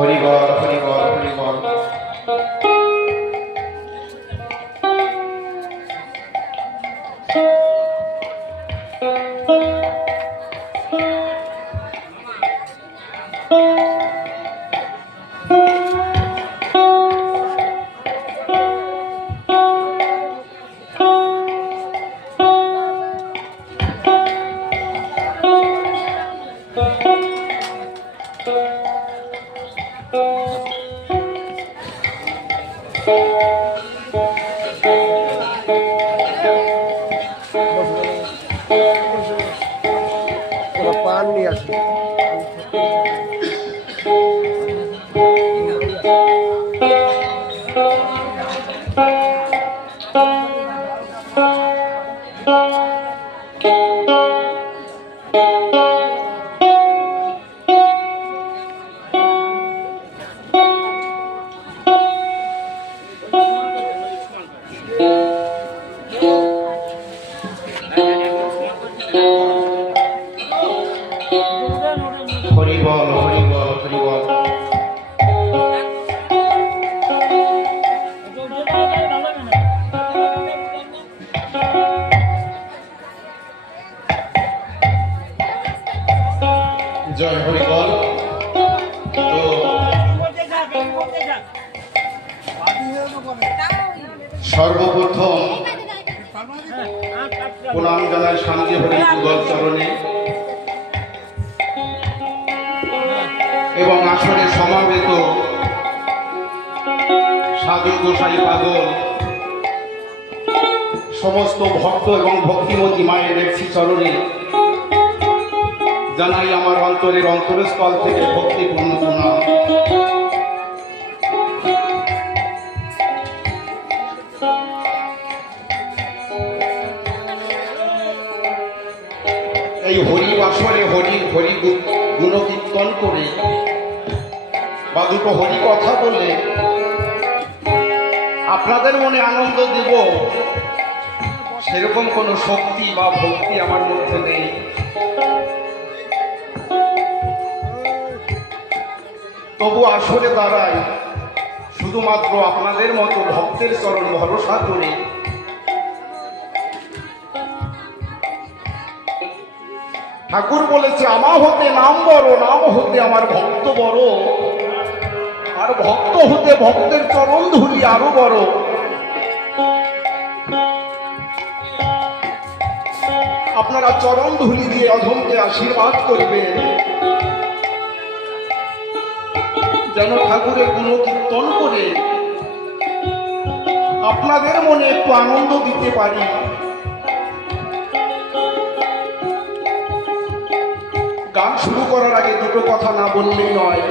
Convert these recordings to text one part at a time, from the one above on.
হরি বল হরি বল হরি বল। পান নিয়ে আসি। হরি বল হরি বল হরি বল। জয় হরি বল। তো সর্বপ্রথম প্রণাম জানাই স্বামী হরি যুগল চরণে এবং আসরে সমাবেত সাধু গোসাই পাগল সমস্ত ভক্ত এবং ভক্তিমতী মায়ের একটি চরণে জানাই আমার অন্তরের অন্তরস্থল থেকে ভক্তিপূর্ণ প্রণাম। এই হরি বাসরে হরি হরি গুণকীর্তন করে বা দুটো হরি কথা বলে আপনাদের মনে আনন্দ দেব সেরকম কোনো শক্তি বা ভক্তি আমার মধ্যে নেই। তবু আসরে দাঁড়াই শুধুমাত্র আপনাদের মতো ভক্তের চরণ ভরসা করে। ঠাকুর বলেছে আমা হতে নাম বড়, নাম হতে আমার ভক্ত বড়, আর ভক্ত হতে ভক্তের চরণ ধুলি আরো বড়। আপনারা চরণ ধুলি দিয়ে অধমকে আশীর্বাদ করবেন যেন ঠাকুরের গুণকীর্তন করে আপনাদের মনে একটু আনন্দ দিতে পারি। গান শুরু করার আগে দুটো কথা না বললেই নয়।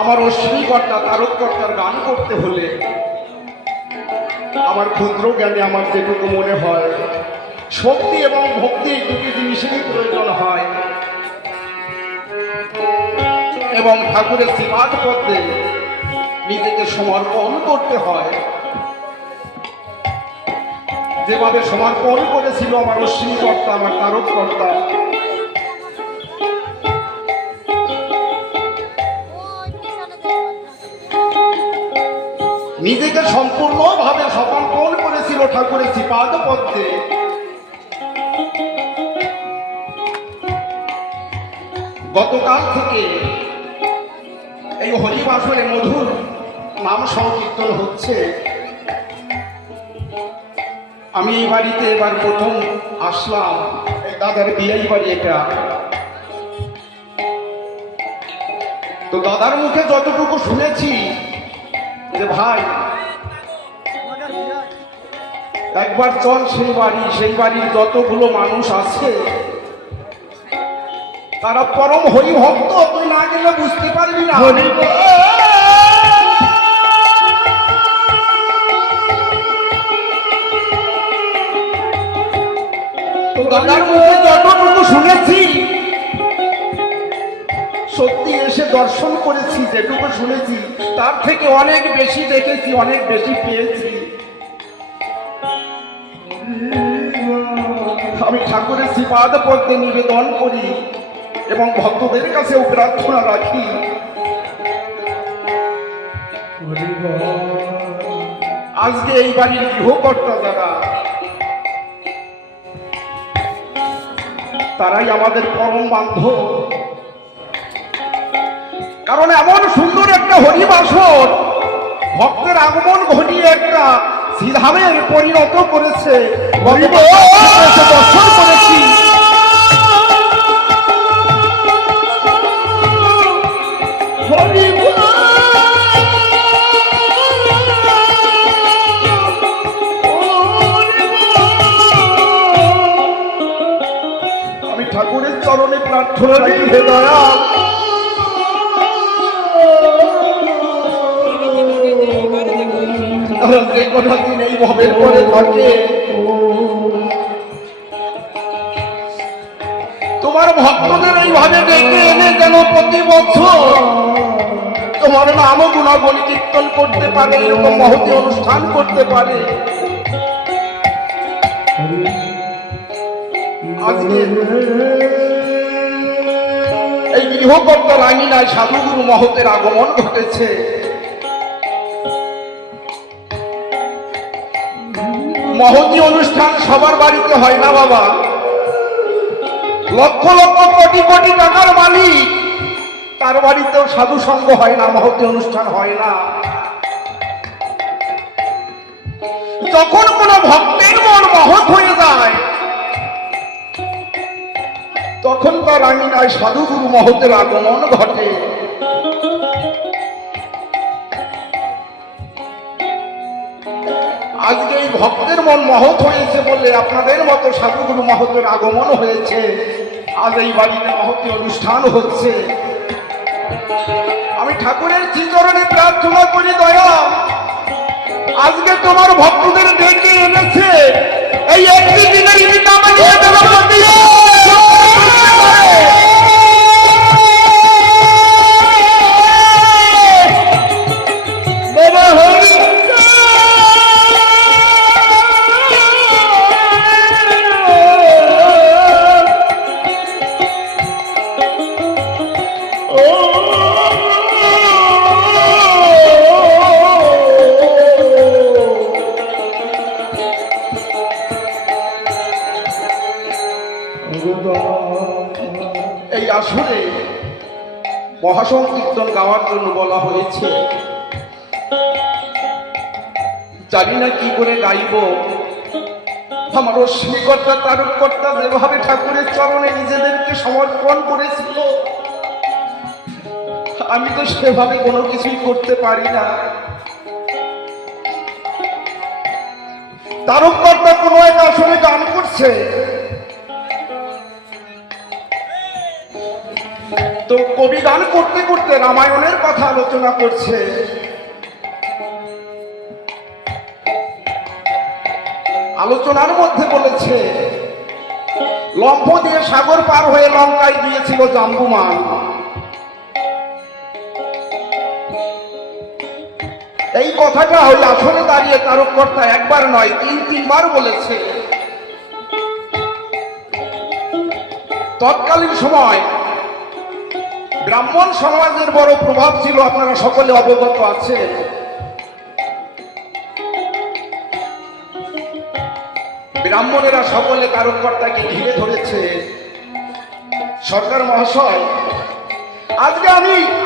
আমার অশ্বিনীকর্তা তারককর্তার গান করতে হলে আমার ক্ষুদ্র জ্ঞানে আমার যেটুকু মনে হয় শক্তি এবং ভক্তি এই দুটি জিনিসেরই প্রয়োজন হয় এবং ঠাকুরের শ্রীপাদ পদ্মে নিজেকে সমর্পণ করতে হয়। যেভাবে সমর্পণ করেছিল আমার অশ্বিনীকর্তা আমার তারককর্তা, নিজেকে সম্পূর্ণভাবে সমর্পণ করেছিল ঠাকুরের শ্রীপাদ পদ্মে। গতকাল থেকে এই হরিবাসরে মধুর নাম সংকীর্তন হচ্ছে। আমি এই বাড়িতে এবার প্রথম আসলাম, দাদার বিয়াই বাড়ি এটা। তো দাদার মুখে যতটুকু শুনেছি যে ভাই একবার চল সেই বাড়ির যতগুলো মানুষ আছে তারা পরম হরি ভক্ত, তুই না গেলে বুঝতে পারবি না। তো দাদার মুখে যতটুকু শুনেছি সত্যি এসে দর্শন করেছি, যেটুকু শুনেছি তার থেকে অনেক বেশি দেখেছি, অনেক বেশি পেয়েছি। আমি ঠাকুরের পাদ পদ্মে নিবেদন করি এবং ভক্তদের কাছেও প্রার্থনা রাখি। আজকে এই বাড়ির গৃহকর্তা যারা, তারাই আমাদের পরম বান্ধব। কারণ এমন সুন্দর একটা হরিবাসর ভক্তের আগমন ঘটিয়ে একটা শ্রীধামের পরিণত করেছে। দর্শন করেছি, আমি ঠাকুরের চরণে প্রার্থনা রাখি, হে দয়াল যে কোনো দিন এই ভবের পরে থাকে তোমার ভক্তদের এইভাবে ডেকে এনে যেন প্রতি বছর তোমার নাম গুণাবলী কীর্তন করতে পারে, এরকম মহতী অনুষ্ঠান করতে পারে। আজকে এই গৃহকর্তার আঙিনায় সাধুগুরু মহতের আগমন ঘটেছে। মহতী অনুষ্ঠান সবার বাড়িতে হয় না বাবা। লক্ষ লক্ষ কোটি কোটি টাকার মালিক, তার বাড়িতেও সাধু সঙ্গ হয় না, মহতী অনুষ্ঠান হয় না। যখন কোন ভক্তের মন মহৎ হয়ে যায়, তখন তার আঙিনায় সাধুগুরু মহতের আগমন ঘটে। আজকে এই ভক্তের মন মহৎ হয়েছে বলে আপনাদের মতো সাধুগুরু মহতের আগমন হয়েছে। আজ এই বাড়িতে মহতী অনুষ্ঠান হচ্ছে। আমি ঠাকুরের শ্রীচরণে প্রার্থনা করি, দয়া আজকে তোমার ভক্তদের ডেকে এনেছে, এই একটি দিনের বিনামে নিয়ে দেওয়া এই আসরে মহাসংকীর্তন গাওয়ার জন্য বলা হয়েছে। জানি না কি করে গাইব। আমার অশ্বিনীকর্তা তারকর্তা যেভাবে ঠাকুরের চরণে নিজেদেরকে সমর্পণ করেছিল, আমি তো সেভাবে কোনো কিছুই করতে পারি না। তারকর্তা কোনো এক আসরে গান করছে, তো কবি গান করতে করতে রামায়ণের কথা আলোচনা করছে। আলোচনার মধ্যে বলেছে, লম্ফ দিয়ে সাগর পার হয়ে লঙ্কায় গিয়েছিল জাম্বুমান। এই কথাটা ওই আসলে দাঁড়িয়ে তারকর্তা একবার নয়, তিনবার বলেছে। তৎকালীন সময় ব্রাহ্মণ সমাজের বড় প্রভাব ছিল, আপনারা সকলে অবগত আছেন। ব্রাহ্মণেরা সকলে তারকর্তাকে ঘিরে ধরেছে। সরকার মহাশয়, আজকে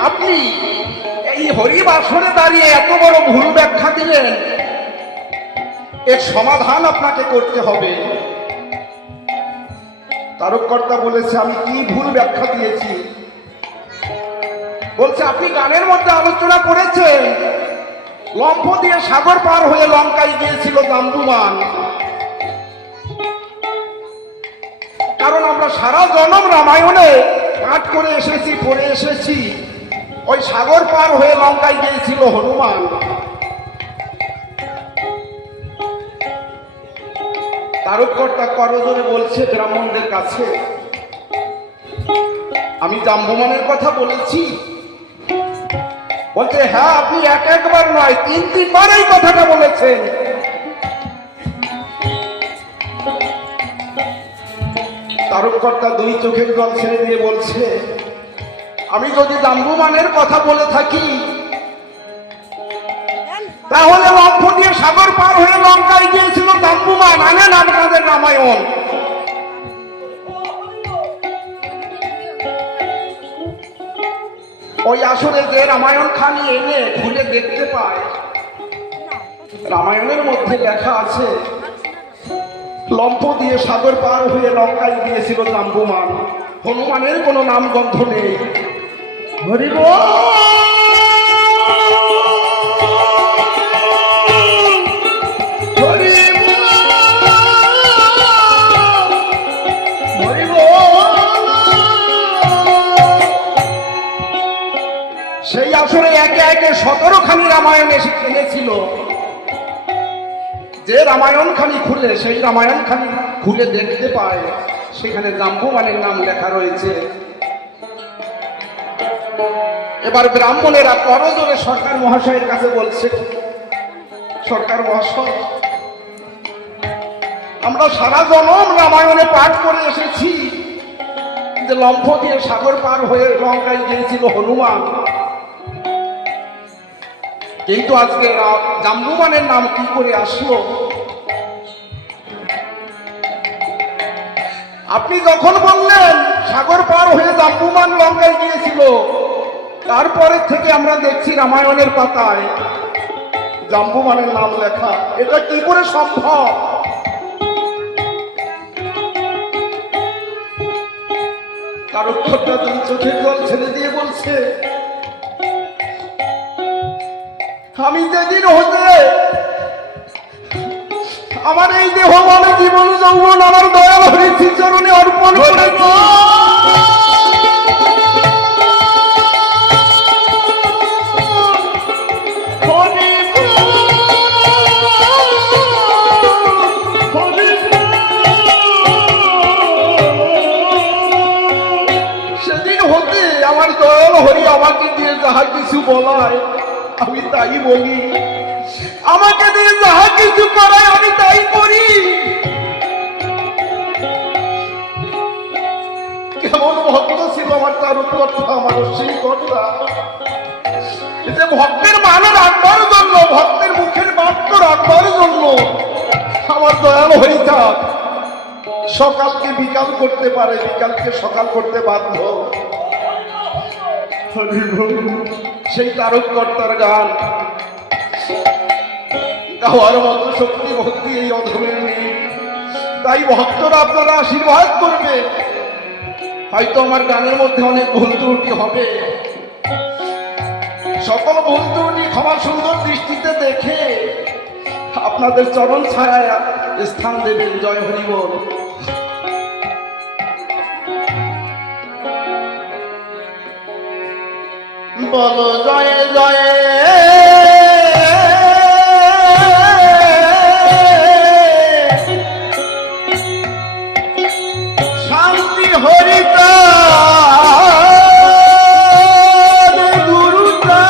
আপনি এই হরিবাসরে দাঁড়িয়ে এত বড় ভুল ব্যাখ্যা দিলেন, এর সমাধান আপনাকে করতে হবে। তারকর্তা বলেছে, আমি কি ভুল ব্যাখ্যা দিয়েছি? বলছে, আপনি গানের মধ্যে আলোচনা করেছেন লম্ফ দিয়ে সাগর পার হয়ে লঙ্কায় গিয়েছিল জাম্বুমান। কারণ আমরা সারা জনম রামায়ণে পাঠ করে এসেছি, পড়ে এসেছি, ওই সাগর পার হয়ে লঙ্কায় গিয়েছিল হনুমান। তারকর্তা করজোরে বলছে ব্রাহ্মণদের কাছে, আমি জাম্বুমানের কথা বলেছি? বলছে, হ্যাঁ, আপনি একবার নয়, তিনবার এই কথাটা বলেছেন। তারককর্তা দুই চোখের জল ছেড়ে দিয়ে বলছে, আমি যদি জাম্বুমানের কথা বলে থাকি তাহলে লম্ফ দিয়ে সাগর পার হয়ে লঙ্কায় গিয়েছিল জাম্বুমান। আনেন আপনাদের রামায়ণ। ওই আসলে যে রামায়ণ খানি এনে খুলে দেখতে পায়, রামায়ণের মধ্যে লেখা আছে লম্ফ দিয়ে সাগর পার হয়ে লঙ্কায় গিয়েছিল জাম্বুমান। হনুমানের কোনো নামগন্ধ নেই। হরি বল। হরি বল। হরি বল। সেই আসরে একে একে 17খানি রামায়ণ এসে এনেছিল। যে রামায়ণ খানি খুলে, সেই রামায়ণ খানি খুলে দেখতে পায় সেখানে জাম্বুমানের নাম লেখা রয়েছে। এবার ব্রাহ্মণেরা করজোরে সরকার মহাশয়ের কাছে বলছে, সরকার মহাশয়, আমরা সারা জনম রামায়ণে পাঠ করে এসেছি যে লম্ফ দিয়ে সাগর পার হয়ে লঙ্কায় গিয়েছিল হনুমান, কিন্তু আজকে জাম্বুমানের নাম কি করে আসলো? আপনি যখন বললেন সাগর পার হয়ে জাম্বুমান লঙ্কায় গিয়েছিল, তারপরে থেকে আমরা দেখছি রামায়ণের পাতায় জাম্বুমানের নাম লেখা। এটা কি করে সম্ভব? তারককর্তা দুই চোখের জল ছেড়ে দিয়ে বলছে, আমি যেদিন হতে আমার এই দেহ মনে জীবন যৌবন আমার দয়াল হরির চরণে অর্পণ করেছি, সেদিন হতে আমার দয়াল হরি আমাকে দিয়ে যাহা কিছু বলায় আমি তাই বলি, আমাকে দিয়ে যাহা কিছু করায় আমি তাই করি। কেমন ভক্ত ছিল আমার তারককর্তা, আমার শ্রীকর্তা, যে ভক্তের মান রাখবার জন্য, ভক্তের মুখের বাক্য রাখবার জন্য আমার দয়াল হয়ে যাক সকালকে বিকাল করতে পারে, বিকালকে সকাল করতে বাধ্য। সেই তারককর্তার গান গাওয়ার মতো শক্তি ভক্তি এই অধমের নেই। তাই ভক্তরা আপনারা আশীর্বাদ করবে। হয়তো আমার গানের মধ্যে অনেক ভুল ত্রুটি হবে, সকল ভুল ত্রুটি ক্ষমা সুন্দর দৃষ্টিতে দেখে আপনাদের চরণ ছায়ায় স্থান দেবেন। জয় হরি বল। বলো জয় জয় শান্তি হরিতা গুরুতা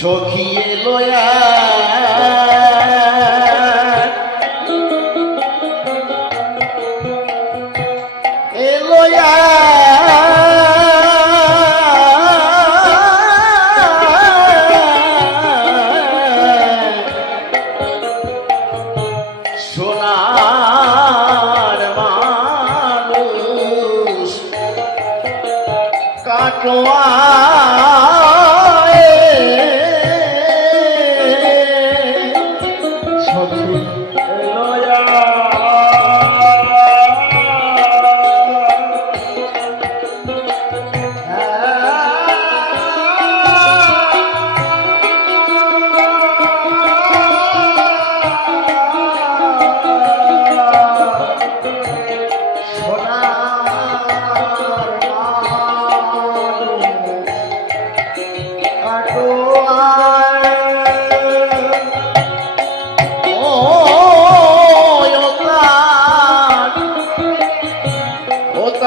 সখী এলো এলো সোনার মানুষ কাটোয়া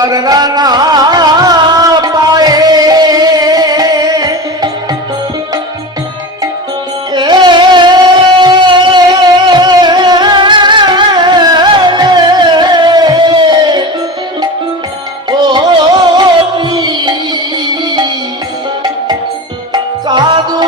রাঙা পায়ে ও সাধু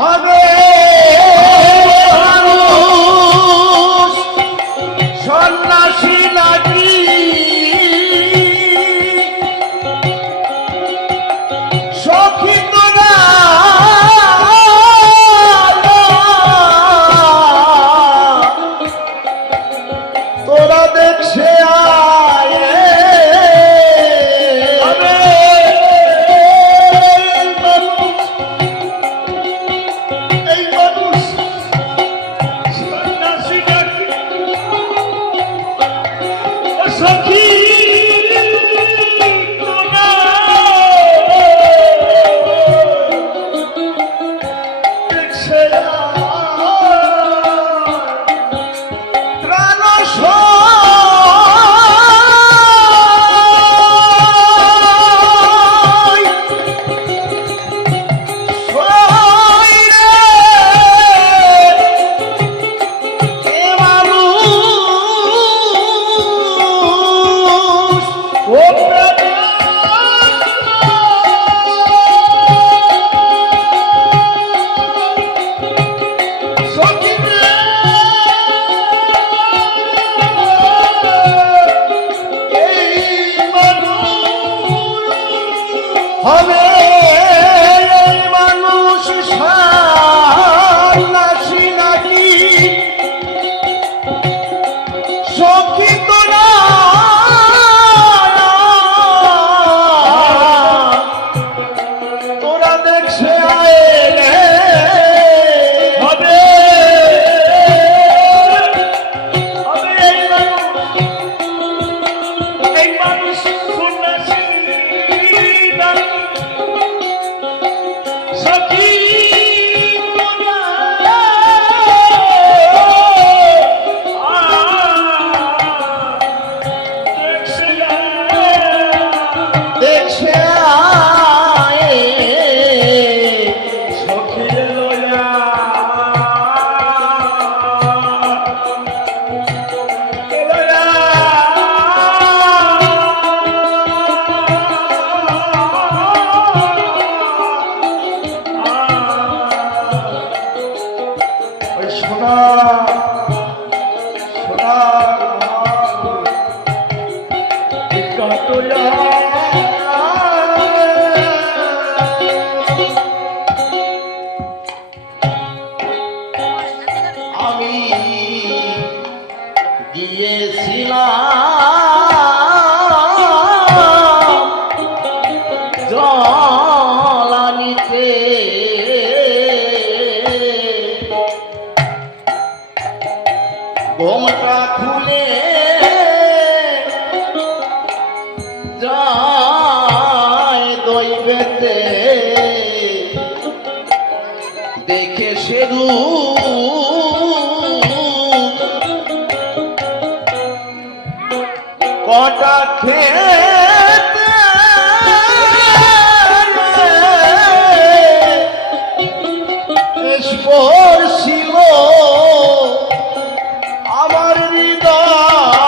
হবে মানুষ সন্ন্যাসী নাকি সখী তোরা তোরা দেখছে আয় হবে এই মানুষ সন্ন্যাসী আমি দিয়েছিলাম জল আনিতে দেখে সে কটা খেতে স্পর্শিল আমার হৃদয়ে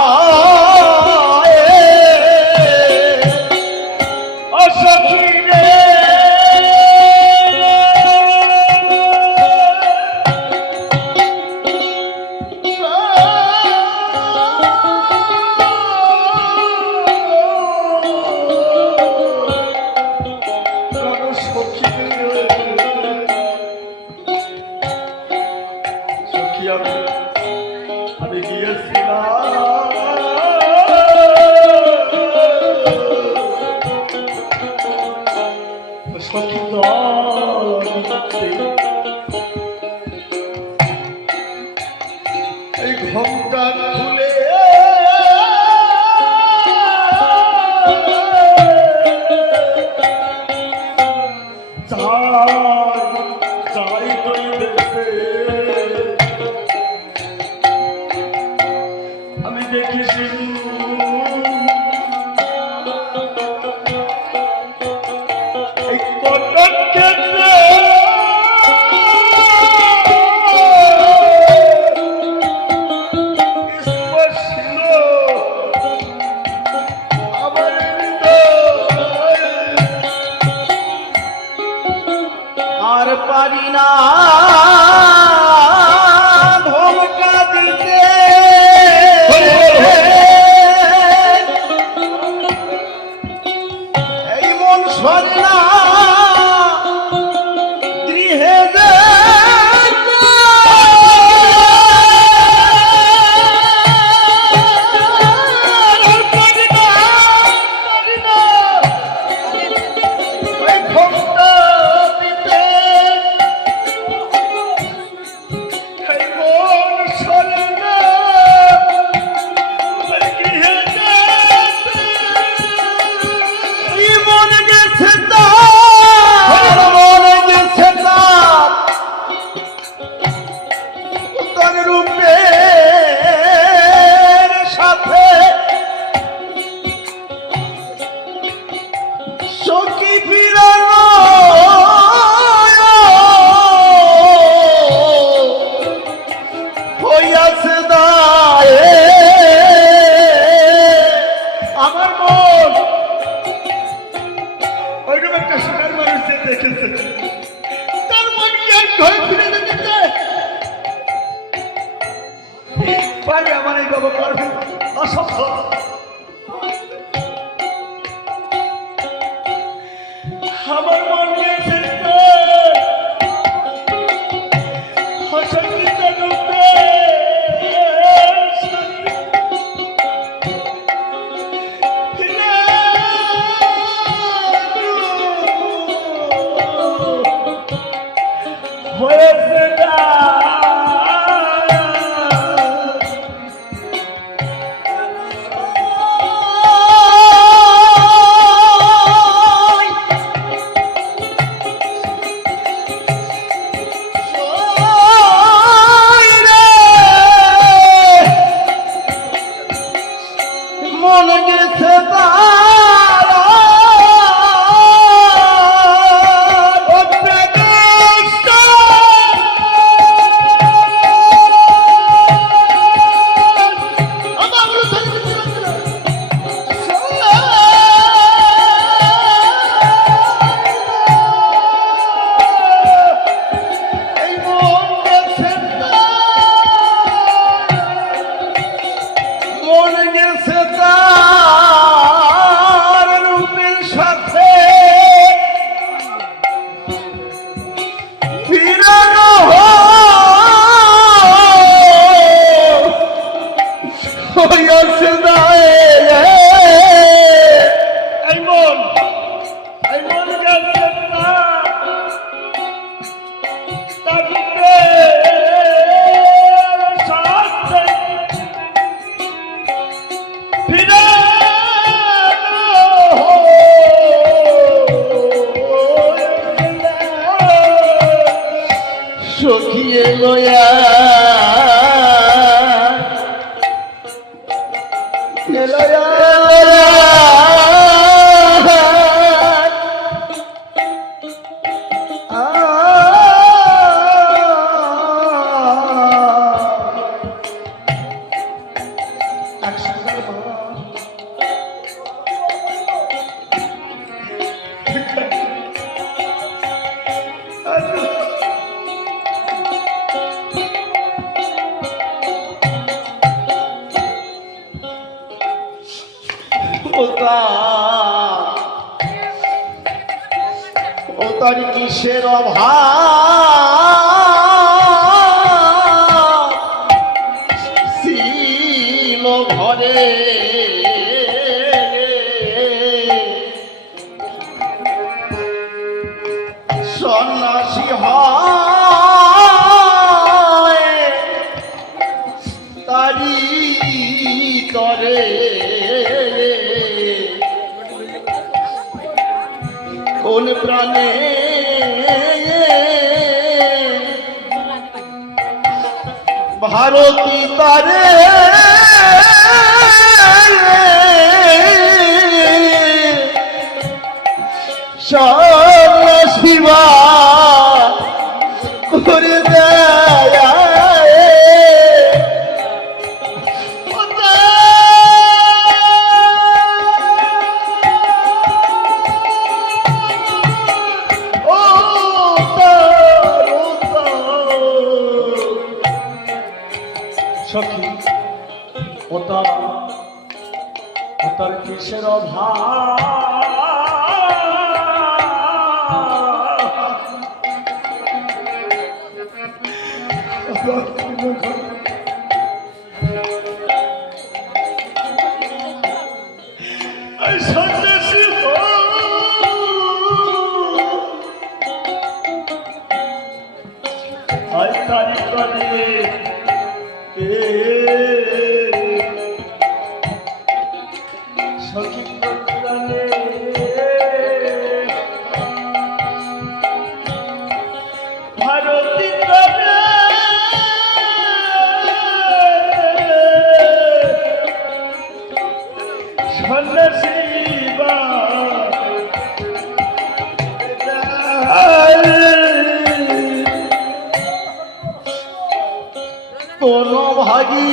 অসখী রে আমি এই ঘোমটা খুলে আমি দেখেছি এই কটক ক্ষেত্রে স্পর্শিল আমার হৃদয় আর পারি না ধমকা দিতে এই মন সরে না গৃহে সখী ফিরানো হইয়াছে দায়ে আমার মন ওইরকম একটা সোনার মানুষ যে দেখেছে তার মন কি আর ঘরে ফিরে যেতে চায় পারবে আমার এই বাবা পারবে অসম্ভব আমার মন গেছে অসংগীত রূপে হয়েছে না মনে গেছে মনে গেছে তার রূপের সাথে ফিরানো হইয়াছে দায়ে এই মন গেছে তার রূপের সাথে সখিয়ে লয়া ও তার কিসের অভাব ছিল ঘরে সন্ন্যাসী হয় তারি তরে কোন প্রাণে ভারতী তারে শিবা করে দেয় সখী ওতার কিসের সন্ন্যাসী আয় তারি করে সখী প্রাণে ভারতী প্রাণে সন্ন্যাসী কোন ভাগী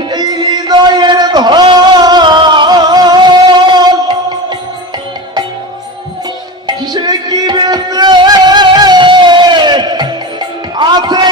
হৃদয়ের ধন সে কি বেঁচে আছে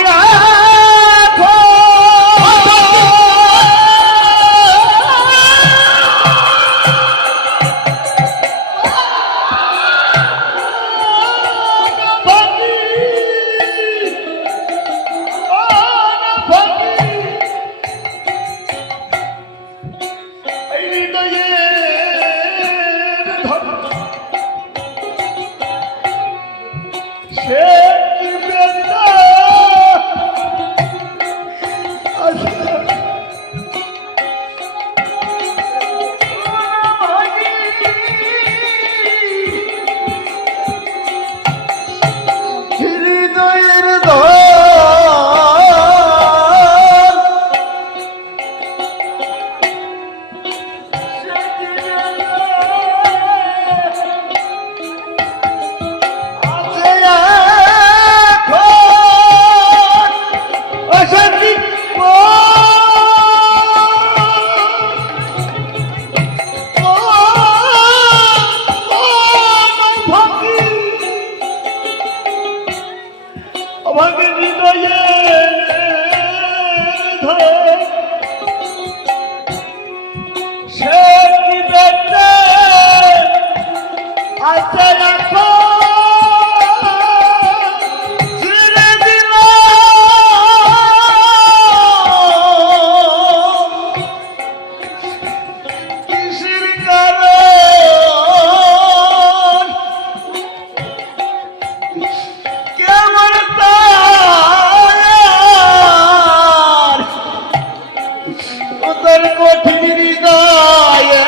কঠিন হৃদয়ে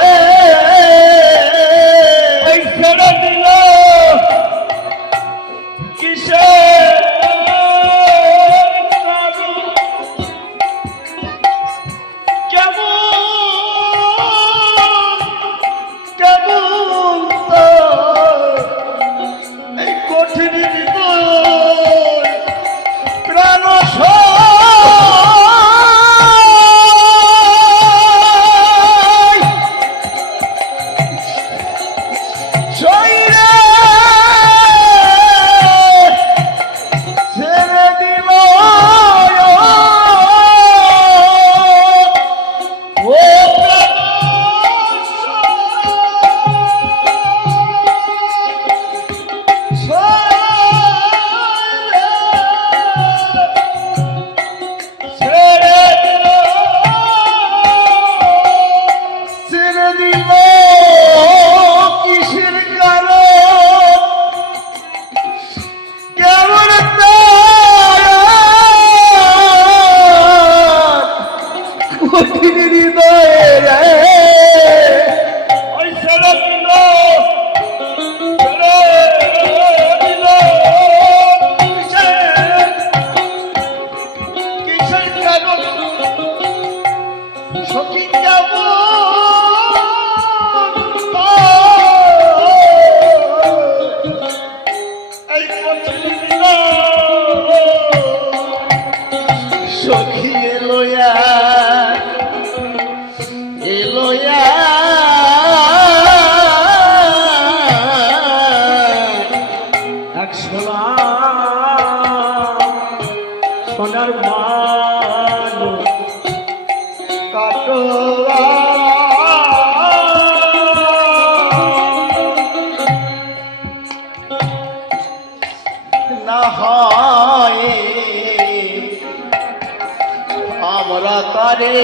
ছেড়ে দিল হয় আমরা তারে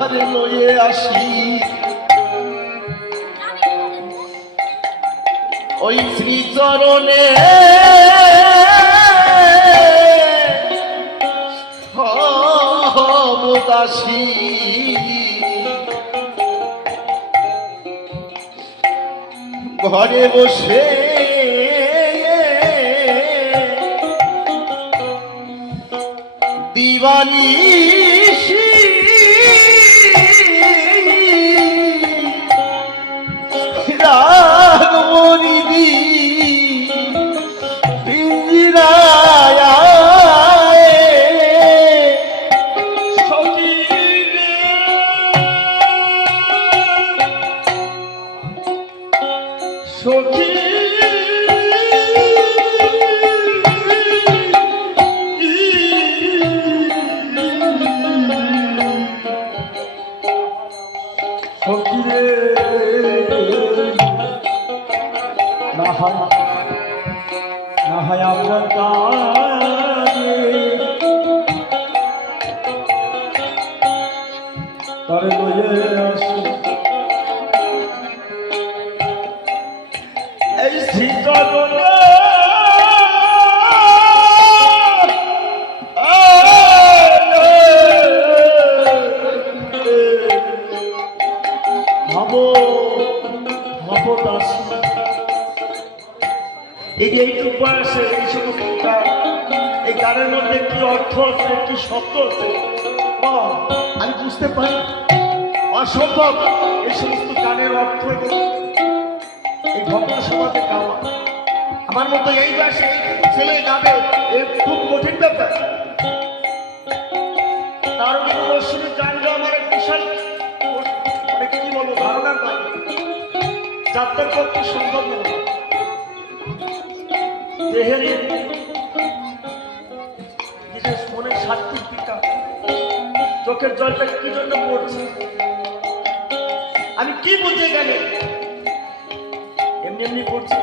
আরে লয়ে আসি ওই শ্রীচরণে দাসী ঘরে বসে দিবানিশি রাগমণি দি পিঞ্জিরায় সখী না হয় আমরা তারে লয়ে আসি এই শ্রীচরণে ভাবো দাসী এইটুকু বয়সে এই সমস্ত গান, এই গানের মধ্যে কি অর্থ আছে, কি শব্দ আছে আমি বুঝতে পারি। অসম্ভব এই সমস্ত গানের অর্থ এবং এই ভক্ত সমাজে গাওয়া। আমার মতো এই বয়সে ছেলে গাবে এই খুব কঠিন ব্যাপার। তার মৌসুমী গান গাওয়া আমার এক বিশাল কি বলবো ধারণার বাইরে, যাত্রার পক্ষে সম্ভব নয়। দেহের মনের সাত্বিক পিতা চোখের জলটা কি জন্য পড়ছে আমি কি বুঝে গেলে এমনি এমনি পড়ছে।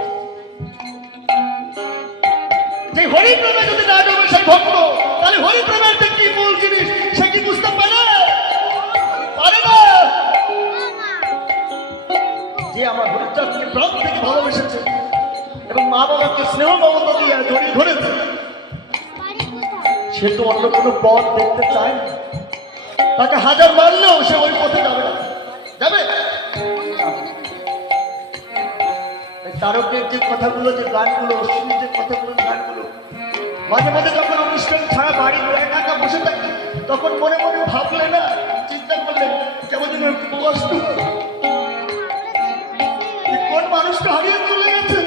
যে হরিপ্রেমে যদি না যাবে সেই ভক্ত, তাহলে হরিপ্রেমের যে কি মূল জিনিস সে কি বুঝতে পারে পারে না। যে আমার হরিচাঁদকে প্রাণ থেকে ভালোবেসেছে এবং মা বাবাকে স্নেহ মমতা দিয়ে জড়িয়ে ধরেছে, সে তো অন্য কোনো পথ দেখতে চায় না। তাকে হাজার মারলেও সে ওই পথে যাবে না, যাবে। তারকের যে কথাগুলো, যে গানগুলো, অশ্বিনীর যে কথাগুলো, গানগুলো মাঝে মাঝে যখন অনুষ্ঠান ছাড়া বাড়ি একা একা বসে থাকি, তখন মনে মনে ভাবলে না, চিন্তা করলে কেমন যেন একটু কষ্ট। কোন মানুষটা হারিয়ে চলে গেছে,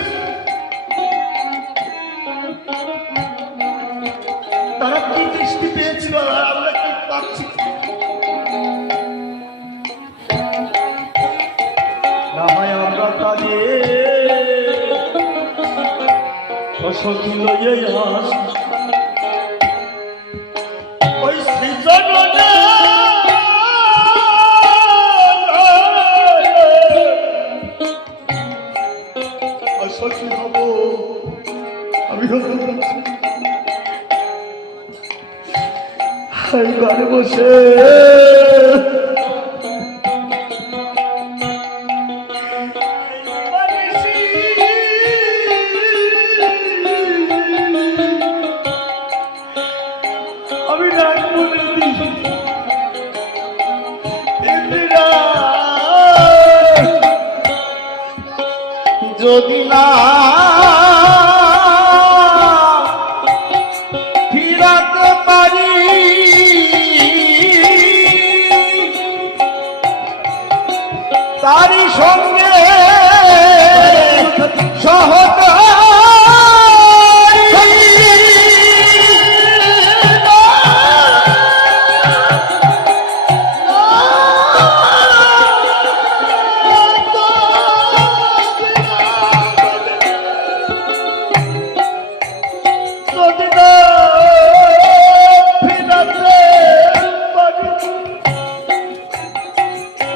তারা কি দৃষ্টি পেয়েছিল আর আমরা কি পাচ্ছি। না হয় আমরা তাদের সখী লইয়ে আসি ওই শ্রীচরণে সখী হব আমি ঘরে বসে আমি রাগ বলে দিই যদি না ফিরাতে পারি তারই সঙ্গে সহজ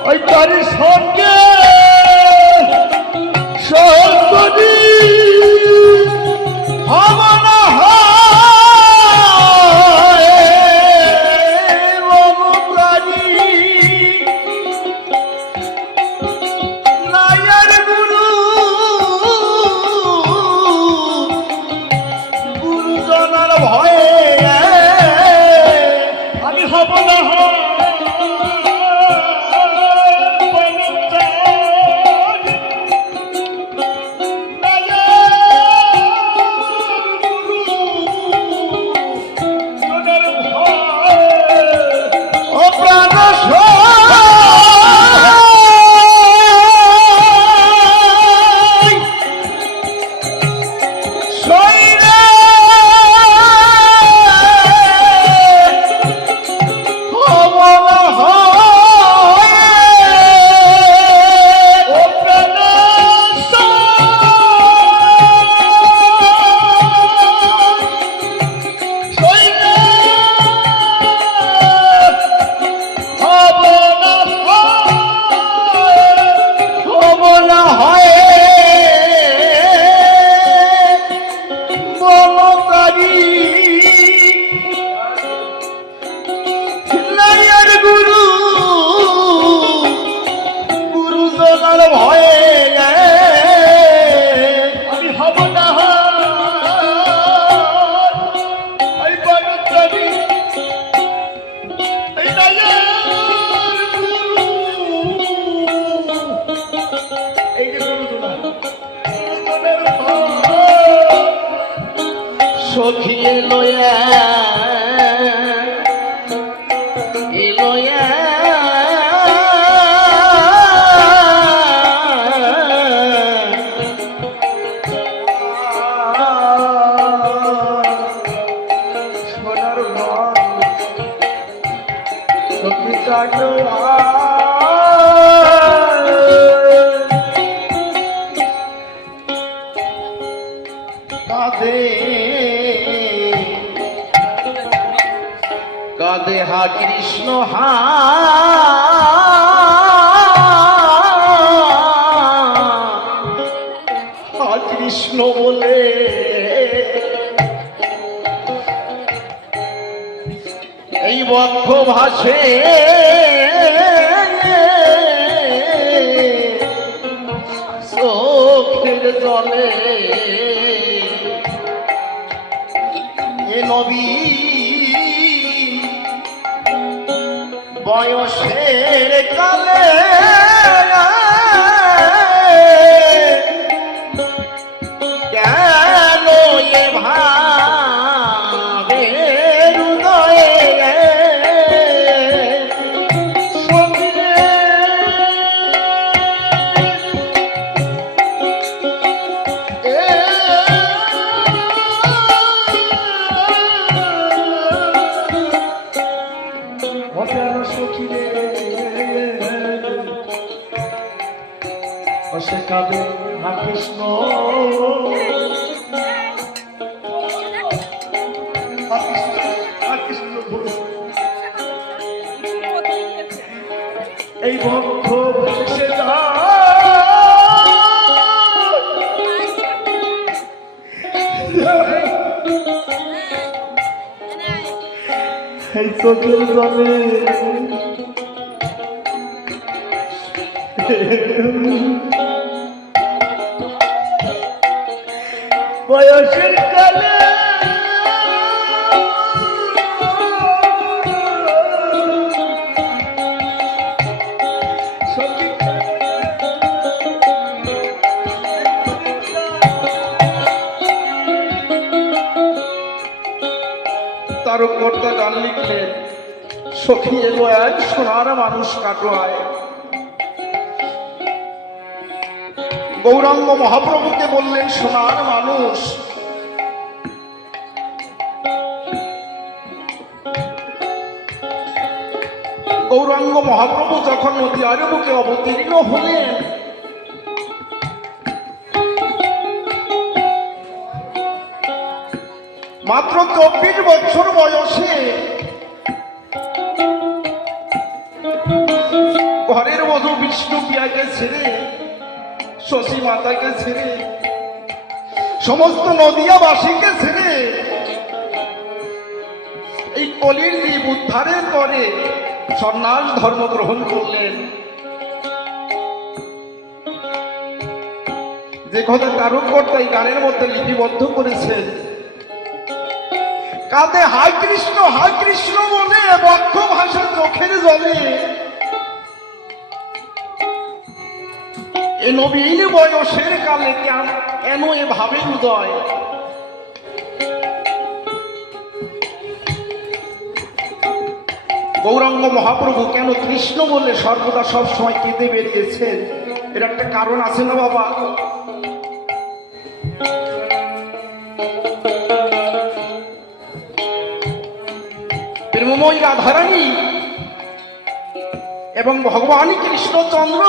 ওই তার সঙ্গে সহকরি হব না হয় মমতারি নায়ার গুরু গুরুজনার ভয়ে আমি হব না সখী এলোয়া এলোয়া সোনার সখী কাটোয়া কাঁদে হা কৃষ্ণ হা কৃষ্ণ বলে এই বক্ষ ভাসে চোখের জলে এ নবী বয়সের কালে কেন এ ভাবে হৃদয়ে সে কাবে হা কৃষ্ণ এই ভক্ত ভেসে এই চোখের জলে বয়সের কালে তার কর্তা গান লিখলেন সখী এলো এক সোনার মানুষ কাটোয়ায় গৌরাঙ্গ মহাপ্রভুকে বললেন সোনার মানুষ গৌরাঙ্গ মহাপ্রভু যখন নদীয়ার বুকে অবতীর্ণ হলেন মাত্র 24 বছর বয়সে ঘরের বধূ মাতাকে ছেড়ে, শশী মাতাকে ছেড়ে, সমস্ত নদিয়াবাসীকে ছেড়ে এই কলির দ্বীপ উদ্ধারের পরে সন্ন্যাস ধর্ম গ্রহণ করলেন। যে কথা তারককর্তা এই গানের মধ্যে লিপিবদ্ধ করেছেন, কাঁধে হাই কৃষ্ণ বলে বক্ষ ভাষা চোখের জলে এ নবীন বয়সের কালে কেন এভাবে উদয়। গৌরাঙ্গ মহাপ্রভু কেন কৃষ্ণ বলে সর্বদা সব সময় কেঁদে বেরিয়েছেন, এর একটা কারণ আছে না বাবা? প্রেমময়ী রাধারানী এবং ভগবান কৃষ্ণচন্দ্র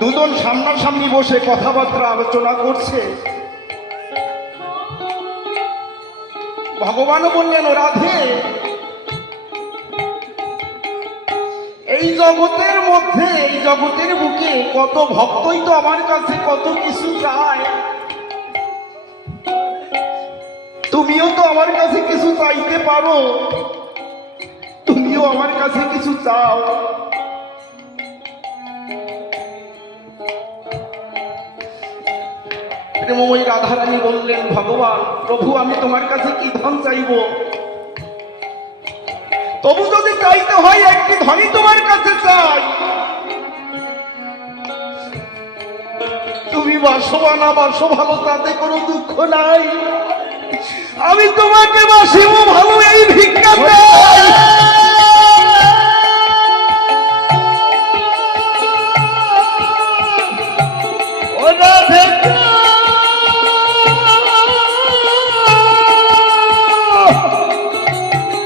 দুজন সামনাসামনি বসে কথাবার্তা আলোচনা করছে। ভগবানও বললেন, ও রাধে, এই জগতের মধ্যে, এই জগতের বুকে কত ভক্তই তো আমার কাছে কত কিছু চায়, তুমিও তো আমার কাছে কিছু চাইতে পারো, তুমিও আমার কাছে কিছু চাও। প্রেমময়ী রাধারানী বললেন, ভগবান প্রভু, আমি তোমার কাছে কি ধন চাইব? তবু যদি চাইতে হয় একটি ধনই তোমার কাছে চাই। তুমি বাসো বা না বাসো ভালো, তাতে কোনো দুঃখ নাই, আমি তোমাকে বাসিব ভালো, এই ভিক্ষা চাই।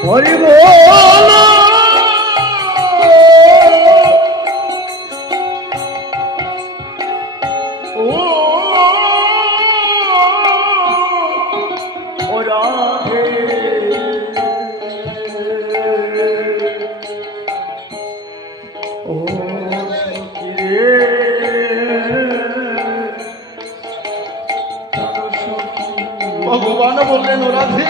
হরি বল ও রাধে, ও সখী রে, ভগবান বললেন, ও রাধে,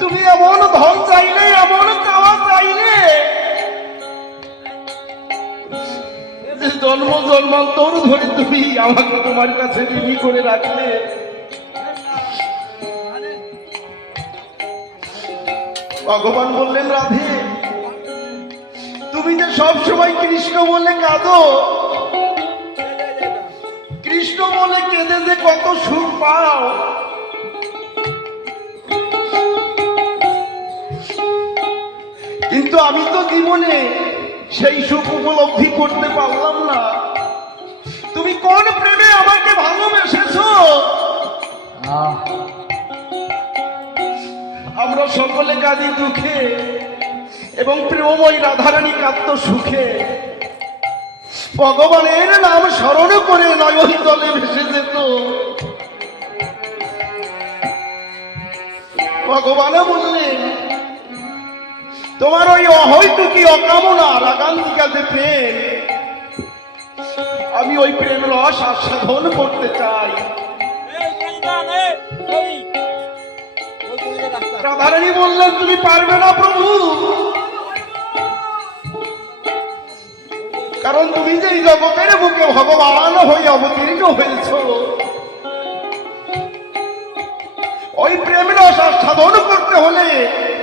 তুমি এমন ধন চাইলে, এমন চাওয়া চাইলে, যে জন্ম জন্মান্তর ধরে তুমি আমাকে তোমার কাছে ঋণী করে রাখলে। ভগবান বললেন, রাধে, তুমি যে সব সময় কৃষ্ণ বলে কাঁদো, কৃষ্ণ বলে কেঁদে যে কত সুখ পাও, কিন্তু আমি তো জীবনে সেই সুখ উপলব্ধি করতে পারলাম না। তুমি কোন প্রেমে আমাকে ভালোবেসেছো? আমরা সকলে কাঁদি দুঃখে এবং প্রেমময়ী রাধারানী কাঁদত সুখে। ভগবানের নাম স্মরণ করে নয়ন জলে ভেসে যেত। ভগবান বললেন, তোমার ওই অহৈতুকী অকামনা রাগান্তিকা যে প্রেম, আমি ওই প্রেম রস আস্বাদন করতে চাই। রাধারানী বললেন, তুমি পারবে না প্রভু, কারণ তুমি যে এই জগতের বুকে ভগবান হয়ে অবতীর্ণ হয়েছ, ওই প্রেম রস আস্বাদন করতে হলে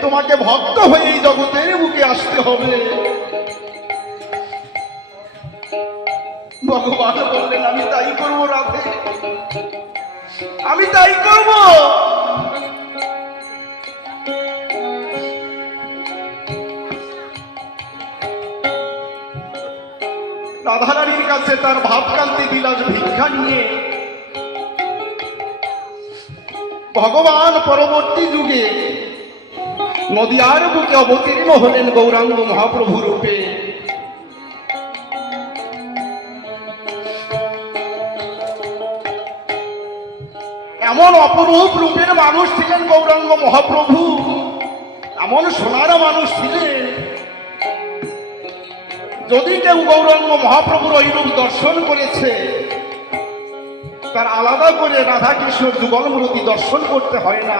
তোমাকে ভক্ত হয়ে এই জগতের বুকে আসতে হবে। ভগবান বললেন, আমি তাই করবো রাধে, আমি তাই করব। রাধারানীর কাছে তার ভাবকান্তি বিলাস ভিক্ষা নিয়ে ভগবান পরবর্তী যুগে নদিয়ার বুকে অবতীর্ণ হলেন গৌরাঙ্গ মহাপ্রভু রূপে। এমন অপরূপ রূপের মানুষ ছিলেন গৌরাঙ্গ মহাপ্রভু, এমন সোনার মানুষ ছিলেন। যদি কেউ গৌরাঙ্গ মহাপ্রভুর ওই রূপ দর্শন করেছে, তার আলাদা করে রাধা কৃষ্ণ যুগলমূর্তি দর্শন করতে হয় না।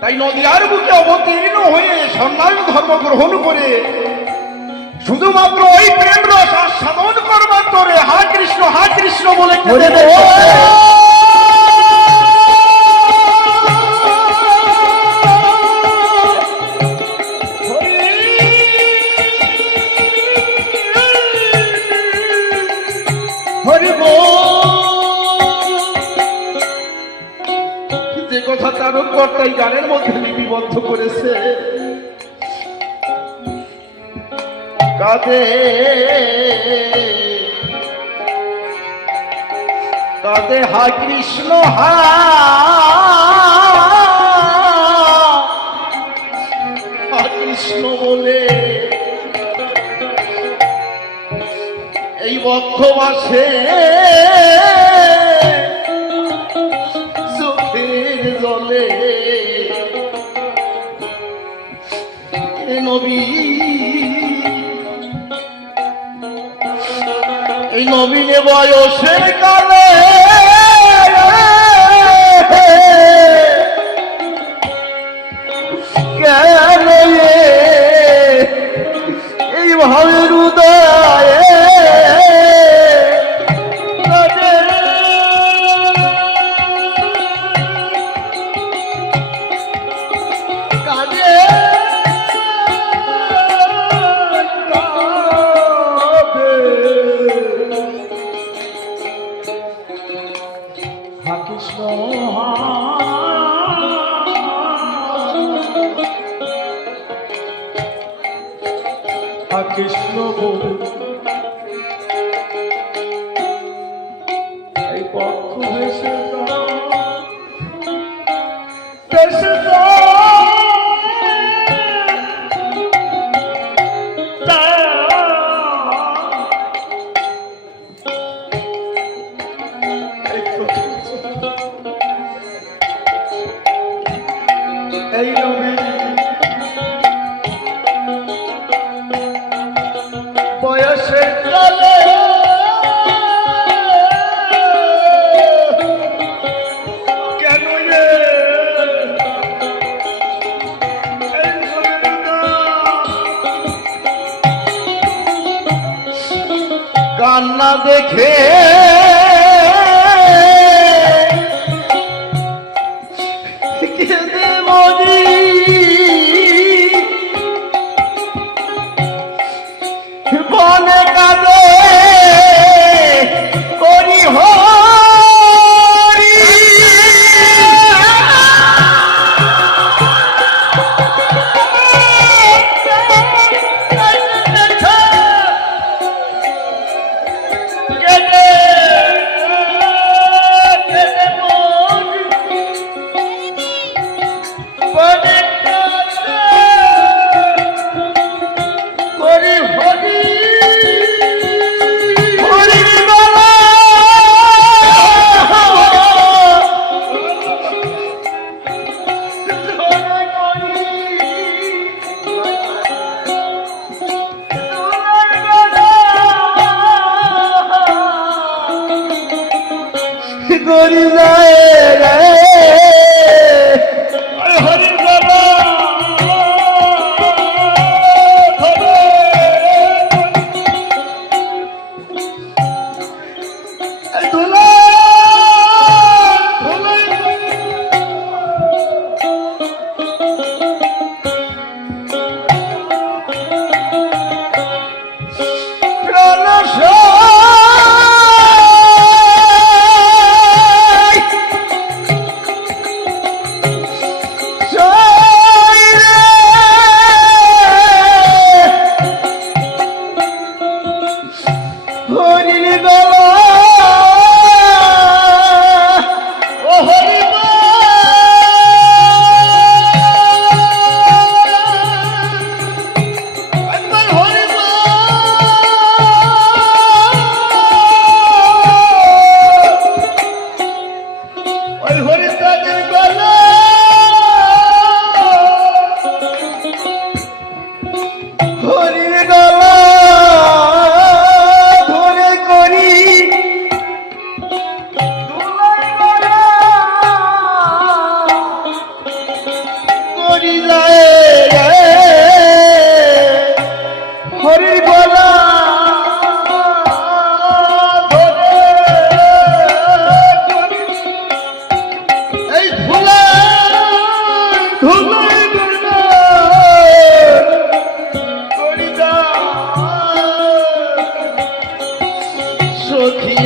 তাই নদিয়ার বুকে অবতীর্ণ হয়ে সন্ন্যাস ধর্ম গ্রহণ করে শুধুমাত্র ওই প্রেম রস আস্বাদন করবার তোরে হা কৃষ্ণ বলে কেঁদে দেবে। যে কথা তারক কর্তাই গানের মধ্যে লিপিবদ্ধ করেছে, কাঁদে কাঁদে হা কৃষ্ণ হা কৃষ্ণ বলে এই বক্ষবাসে চোখের জলে নবী এই নবীনে বয়সের কালে কেন এই ভাবের উদয়ে কৃষ্ণ বলে এই পক্ষ ভেসে এই নবী বয়সের কালে কেন কান্না দেখে কেঁদে মরি বনে কাঁদে করি হরি করি যায় হরি বাবা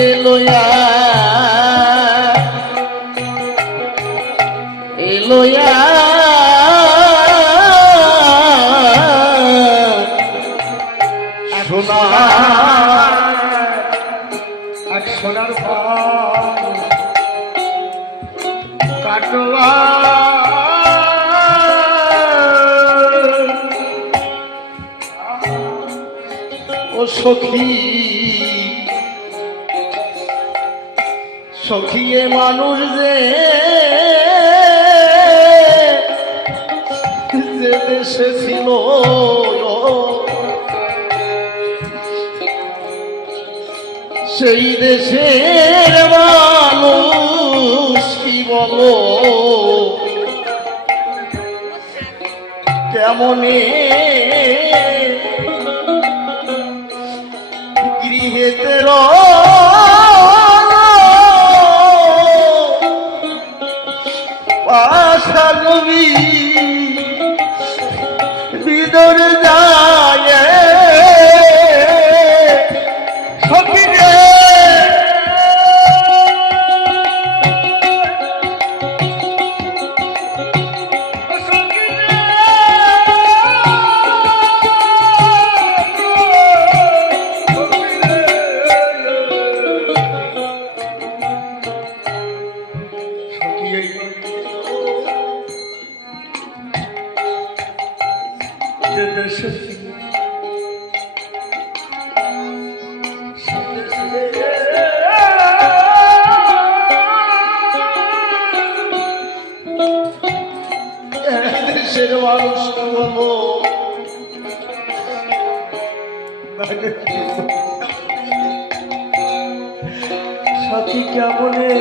এলোয়া এলোয়া সোনা এক সোনার পান কাটলা ও সখী সখিয়ে মানুষ যে যে দেশে ছিল সেই দেশের মানুষ কি বলো কেমনে গৃহেতে পাশানবী ভিতরে যায় সখী রে যে দেশে দেশের মানুষ বলবো সাথী কেমনে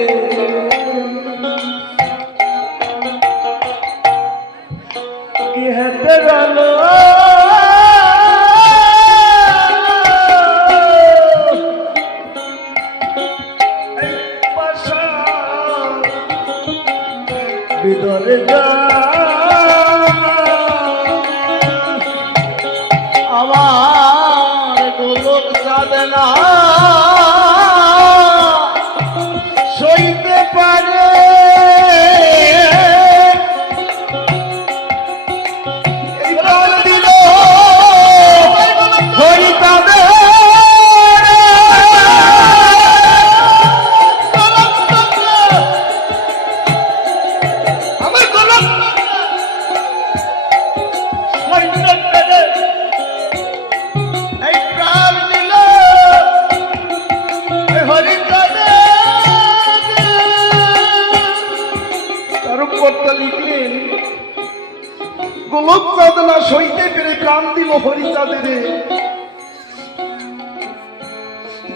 গৃহেতে গেল ভিতরে যা আমার গোলক যাবে না সইতে পারে এই প্রাণ দিল হরি তাদের আমার গোলক এই প্রাণ দিল হরি তারকর্তা লিখলেন গোলক চাঁদনা সইতে পেরে প্রাণ দিল হরিচাঁদের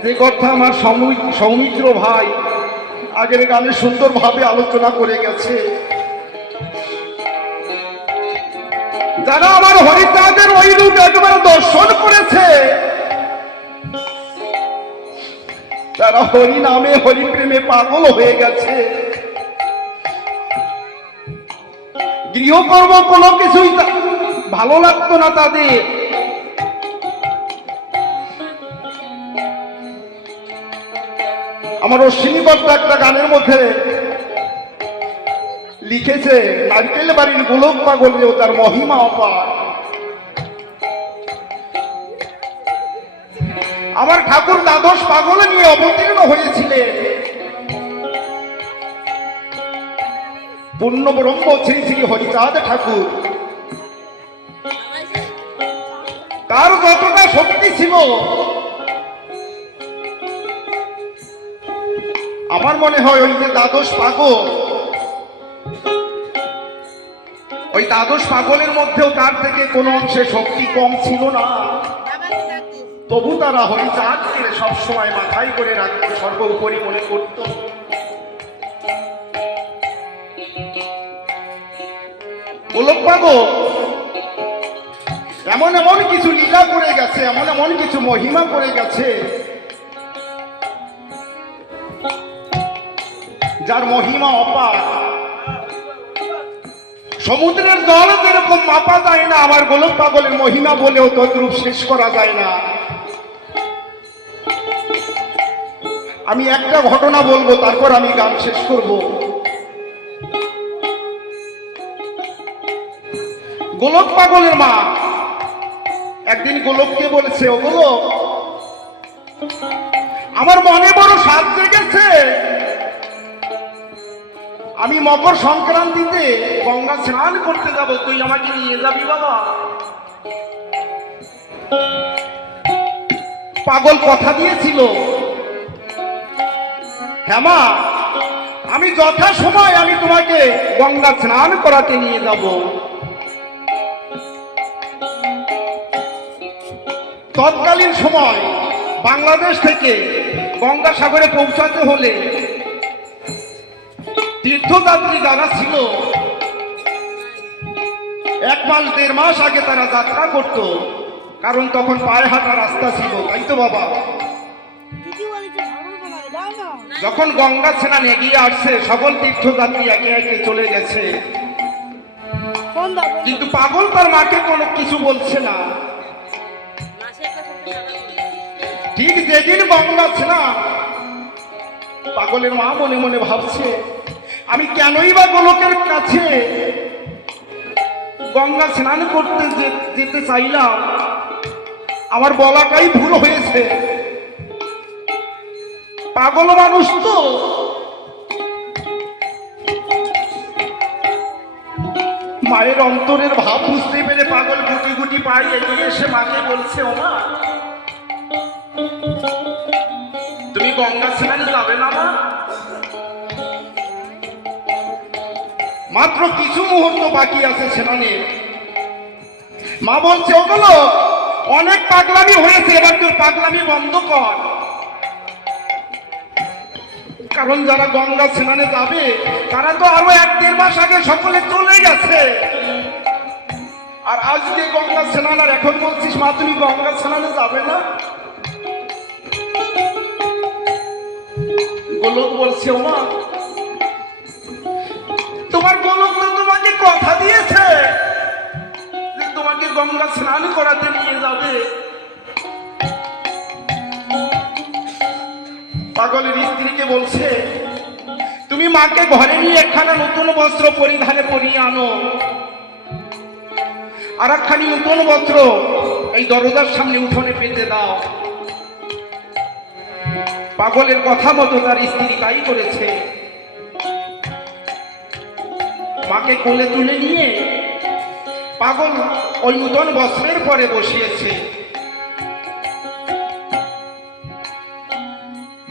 যে কথা আমার সৌমিত্র ভাই আগের গানে সুন্দরভাবে আলোচনা করে গেছে। যারা আমার হরিচাঁদের ওই রূপ একবার দর্শন করেছে তারা হরি নামে হরি প্রেমে পাগল হয়ে গেছে। গৃহকর্ম কোনো কিছুই ভালো লাগতো না তাদের। আমার অশ্বিনী দত্ত একটা গানের মধ্যে লিখেছে নারকেল বাড়ির গোলক পাগলেও তার মহিমা অপার। আমার ঠাকুর দ্বাদশ পাগল নিয়ে অবতীর্ণ হয়েছিলেন পূর্ণ ব্রহ্ম শ্রী শ্রী হরিচাঁদ ঠাকুর। তার যতটা শক্তি ছিল আমার মনে হয় ওই যে দ্বাদশ পাগল, ওই দ্বাদশ পাগলের মধ্যেও তার থেকে কোনো অংশে শক্তি কম ছিল না। তবু তারা হরিচাঁদকে সবসময় মাথায় করে রাখত, সর্বোপরি মনে করত। গোলক পাগল এমন এমন কিছু লীলা করে গেছে, এমন এমন কিছু মহিমা করে গেছে যার মহিমা অপার। সমুদ্রের জল যেরকম মাপা যায় না, আমার গোলক পাগলের মহিমা বলেও তদ্রূপ শেষ করা যায় না। আমি একটা ঘটনা বলবো, তারপর আমি গান শেষ করব। গোলক পাগলের মা একদিন গোলককে বলেছে, ও গোলক, আমার মনে বড় সাধ জেগেছে, আমি মকর সংক্রান্তিতে গঙ্গা স্নান করতে যাব, তুই আমাকে নিয়ে যাবি বাবা? পাগল কথা দিয়েছিল, হ্যাঁ মা, আমি যথা সময় আমি তোমাকে গঙ্গা স্নান করাতে নিয়ে যাব। তৎকালীন সময় বাংলাদেশ থেকে গঙ্গাসাগরে পৌঁছাতে হলে তীর্থযাত্রী যারা ছিল 1 মাস 1.5 মাস আগে তারা যাত্রা করত, কারণ তখন পায়ে হাঁটা রাস্তা ছিল, তাই তো বাবা? যখন গঙ্গা স্নান এগিয়ে আসছে, সকল তীর্থযাত্রী একে একে চলে গেছে, কিন্তু পাগল তার মাকে কোনো কিছু বলছে না। ঠিক যেদিন গঙ্গা স্নান, পাগলের মা মনে মনে ভাবছে, আমি কেনই বা গোলকের কাছে গঙ্গা স্নান করতে যেতে চাইলাম, আমার বলাটাই ভুল হয়েছে। পাগল মানুষ তো, মায়ের অন্তরের ভাব বুঝতে পেরে পাগল গুটি গুটি পায়ে এগিয়ে এসে মাকে বলছে, ও মা, তুমি গঙ্গা স্নানে যাবে না মা? মাত্র কিছু মুহূর্ত বাকি আছে স্নানে। মা বলছে, ওগুলো অনেক পাগলামি হয়েছে, এবার তোর পাগলামি বন্ধ কর, কারণ যারা গঙ্গা স্নানে যাবে তারা তো আরো 1-1.5 মাস আগে সকলে চলে গেছে, আর আজকে গঙ্গা স্নান, আর এখন বলছিস মা তুমি গঙ্গা স্নানে যাবে না? গোলক বলছে, ও মা, তোমার গোলক তো তোমাকে কথা দিয়েছে যে তোমাকে গঙ্গা স্নান করাতে নিয়ে যাবে। পাগলের স্ত্রীকে বলছে, তুমি মাকে ঘরে নিয়ে একখানা নতুন বস্ত্র পরিধানে পরিয়ে আনো, আর একখানি নতুন বস্ত্র এই দরজার সামনে উঠোনে পেতে দাও। পাগলের কথা মতো তার স্ত্রী তাই করেছে। মাকে কোলে তুলে নিয়ে পাগল ওই নূতন বস্ত্রের পরে বসিয়েছে।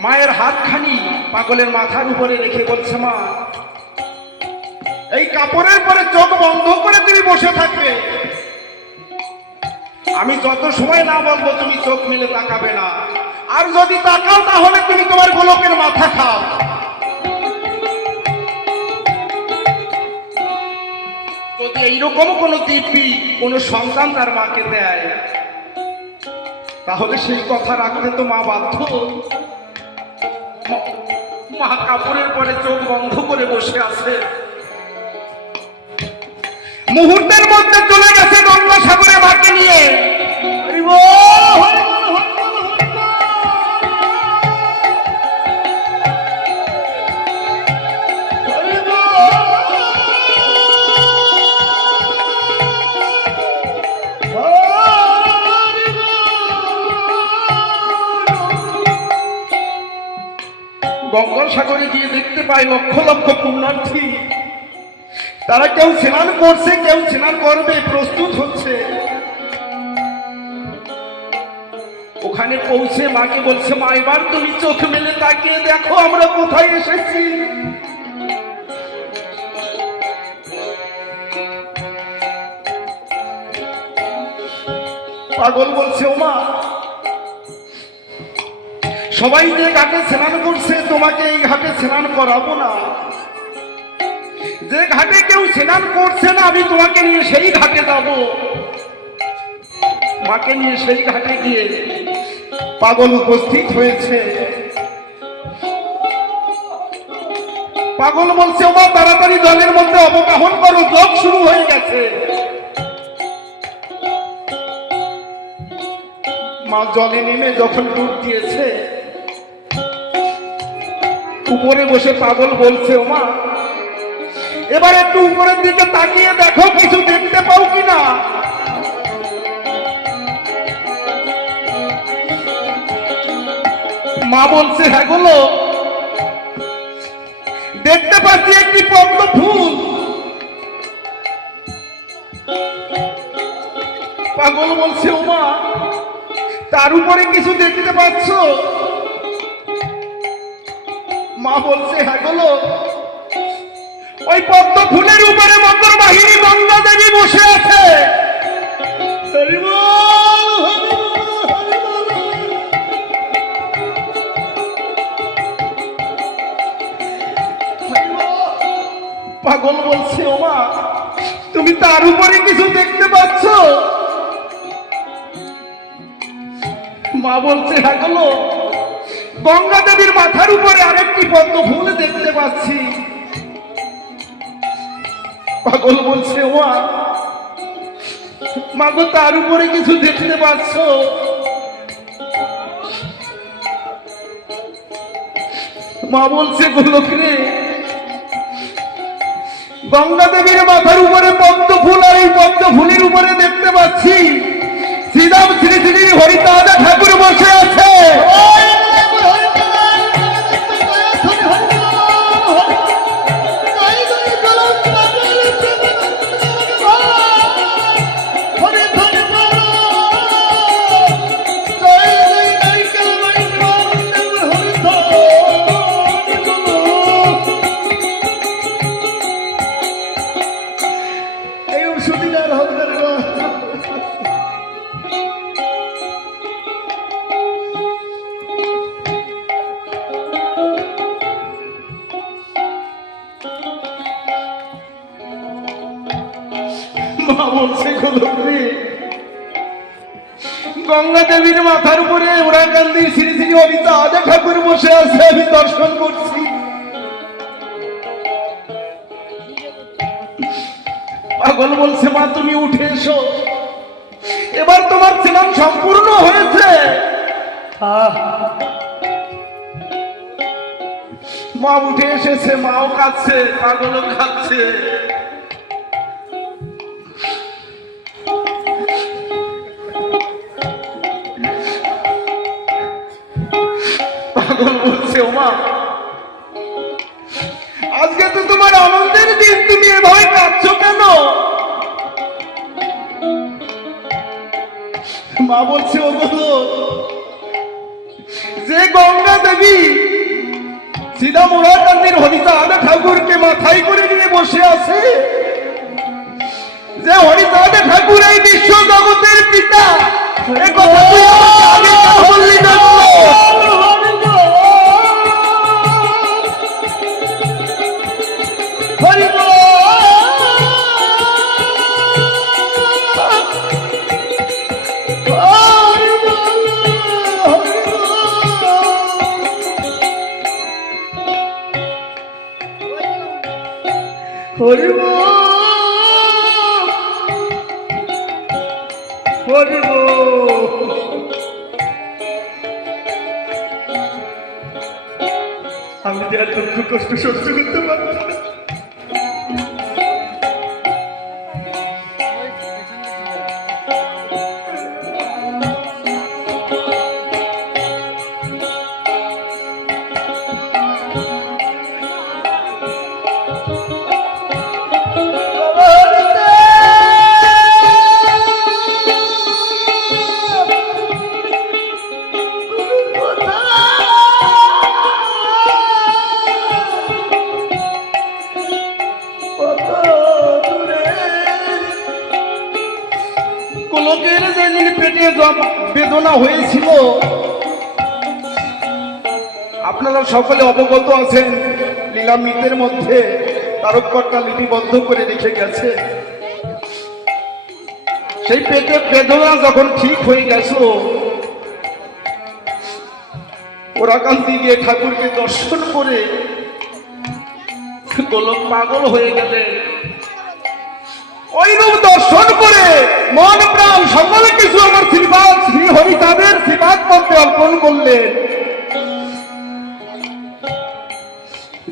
মায়ের হাতখানি পাগলের মাথার উপরে রেখে বলছে, মা, এই কাপড়ের পরে চোখ বন্ধ করে তুমি বসে থাকবে, আমি যত সময় না বলবো তুমি চোখ মেলে তাকাবে না, আর যদি তাকাও তাহলে তুমি তোমার গোলকের মাথা খাও। যদি এইরকম কোন দিব্যি কোন সন্তান তার মাকে দেয়, তাহলে সেই কথা রাখতে তো মা বাধ্য। মা কাপড়ের পরে চোখ বন্ধ করে বসে আছে, মুহূর্তের মধ্যে চলে গেছে গঙ্গাসাগরে মাকে নিয়ে। গঙ্গাসাগরে গিয়ে দেখতে পাই লক্ষ লক্ষ পুণ্যার্থী, তারা কেউ স্নান করছে, কেউ স্নান করবে, প্রস্তুত হচ্ছে। ওখানে পৌঁছে মাকে বলছে, মা, এবার তুমি চোখ মেলে তাকিয়ে দেখো আমরা কোথায় এসেছি। পাগল বলছে, ও মা, সবাই যে ঘাটে স্নান করছে তোমাকে এই ঘাটে স্নান করাবো না, যে ঘাটে কেউ স্নান করছে না আমি তোমাকে নিয়ে সেই ঘাটে যাব। মাকে নিয়ে সেই ঘাটে গিয়ে পাগল উপস্থিত হয়েছে। পাগল বলছে, ও মা, তাড়াতাড়ি জলের মধ্যে অবগাহন করো, যোগ শুরু হয়ে গেছে। মা জলে নেমে যখন ডুব দিয়েছে, উপরে বসে পাগল বলছে, ওমা এবার একটু উপরের দিকে তাকিয়ে দেখো কিছু দেখতে পাও কিনা। মা বলছে, হ্যাঁ গুলো দেখতে পাচ্ছি একটি পদ্ম ফুল। পাগল বলছে, ওমা তার উপরে কিছু দেখতে পাচ্ছ? মা বলছে, হ্যাঁ গুলো ওই পদ্ম ফুলের উপরে মকর বাহিনী গঙ্গা দেবী বসে আছে। হরি বল, হরি বল, হরি বল। পাগল বলছে, ওমা তুমি তার উপরে কিছু দেখতে পাচ্ছ? মা বলছে, হ্যাঁ গো গঙ্গা দেবীর মাথার উপরে আরেকটি পদ্ম ফুল দেখতে পাচ্ছি। পাগল বলছে, ওমা মা গো তার উপরে কিছু দেখতে পাচ্ছ? মা বলছে, গোলক রে গঙ্গা দেবীর মাথার উপরে পদ্ম ফুল, আর এই পদ্ম ফুলের উপরে দেখতে পাচ্ছি শ্রীরাম শ্রী শ্রী হরিদাস ঠাকুর বসে আছে। মা বলছে, গোলক রে গঙ্গা দেবীর মাথার উপরে ওরা গান্ধী শ্রী শ্রী হরিদাস ঠাকুর বসে আছে, আমি দর্শন করছি। পাগল বলছে, মা তুমি উঠে এসো, এবার তোমার স্নান সম্পূর্ণ হয়েছে। মা উঠে এসেছে, মাও কাঁদছে, পাগলও কাঁদছে। পাগল বলছে, ওমা আজকে তো তোমার আনন্দের দিন, তুমি এভাবে কাঁদছো কেন? মা বলছে, ও যে গঙ্গা দেবী সীতা মোরাকান্দির হরিদাস ঠাকুরকে মাথায় করে নিয়ে বসে আছে, যে হরিদাস ঠাকুর এই বিশ্ব জগতের পিতা, এ কথা তুই আমাকে আগে কেন বললি না? হরি বল, হরি বল, হরি বল। আমি যে আর দুঃখ কষ্ট সহ্য করতে পারছি না। গোলকের যেদিন পেটে বেদনা হয়েছিল, আপনারা সকলে অবগত আছেন, লীলামৃতের মধ্যে তারককর্তা লিপিবদ্ধ করে রেখে গেছে। সেই পেটে বেদনা যখন ঠিক হয়ে গেছে, ওরাকান্তি গিয়ে ঠাকুরকে দর্শন করে গোলক পাগল হয়ে গেলেন। ওই রূপ দর্শন করে মন প্রাণ সকল কিছু আমার শ্রীপাদ শ্রী হরিদাসের শ্রীপাদ পথে অর্পণ করলেন।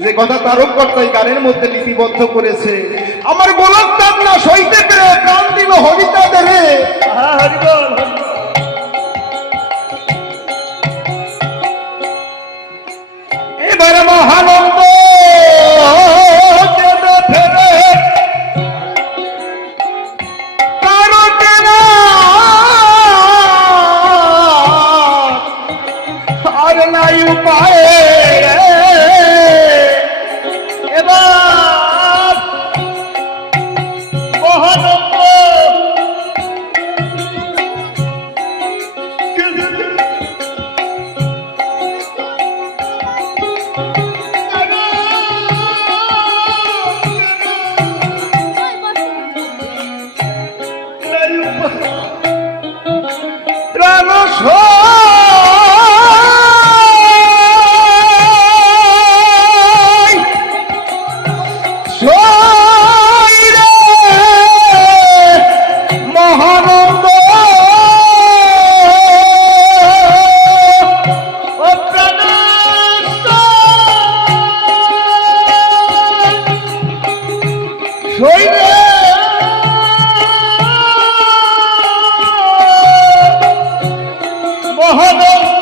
যে কথা তারককর্তা এই গানের মধ্যে লিপিবদ্ধ করেছে, আমার গোলাপ না সইতে পেরে প্রাণ দিল হরিতাদের রে। হ্যাঁ, হরিবল হরিবল। এবারে মহানন্দ কেঁদে ফেরে তারকে না আর নাই উপায় রে। এবার মহানন্দ প্রাণ মহানন্দ ও প্রাণ শৈরে মহানন্দ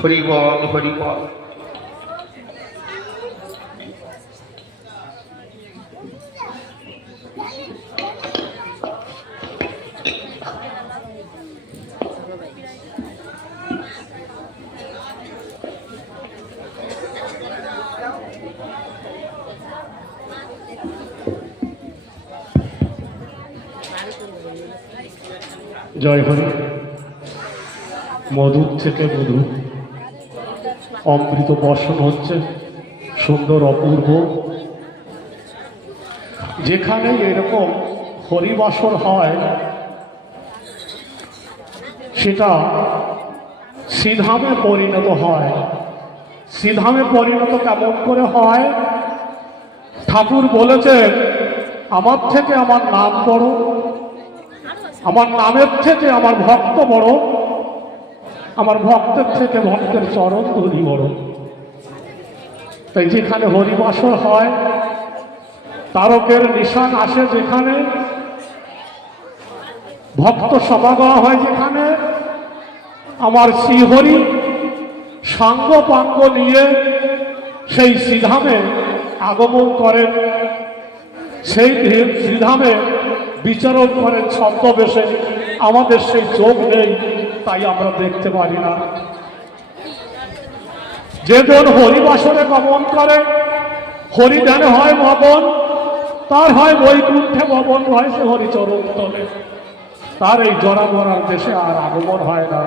হরি বল হরি বল। জয় হরি। মধুর থেকে মধু, অমৃত বর্ষণ হচ্ছে, সুন্দর অপূর্ব। যেখানে এরকম হরিবাসর হয় সেটা শ্রীধামে পরিণত হয়। শ্রীধামে পরিণত কেমন করে হয়? ঠাকুর বলেছেন, আমার থেকে আমার নাম বড়, আমার নামের থেকে আমার ভক্ত বড়, আমার ভক্তের থেকে ভক্তের চরণ ধরি বড়। তাই যেখানে হরিবাসর হয়, তারকের নিশান আসে যেখানে, ভক্ত সমাগম হয় যেখানে, আমার শ্রীহরি সাঙ্গ পাঙ্গ নিয়ে সেই শ্রীধামে আগমন করেন, সেই শ্রীধামে বিচরণ করেন ছদ্মবেশে। আমাদের সেই চোখ নেই, তাই আমরা দেখতে পারি না। যেজন হরিবাসরে গমন করে, হরিধ্যানে হয় মগন, তার হয় বৈকুণ্ঠে ভবন, হয় সে হরিচরণ তলে। তার এই জরা মরার দেশে আর আগমন হয় না।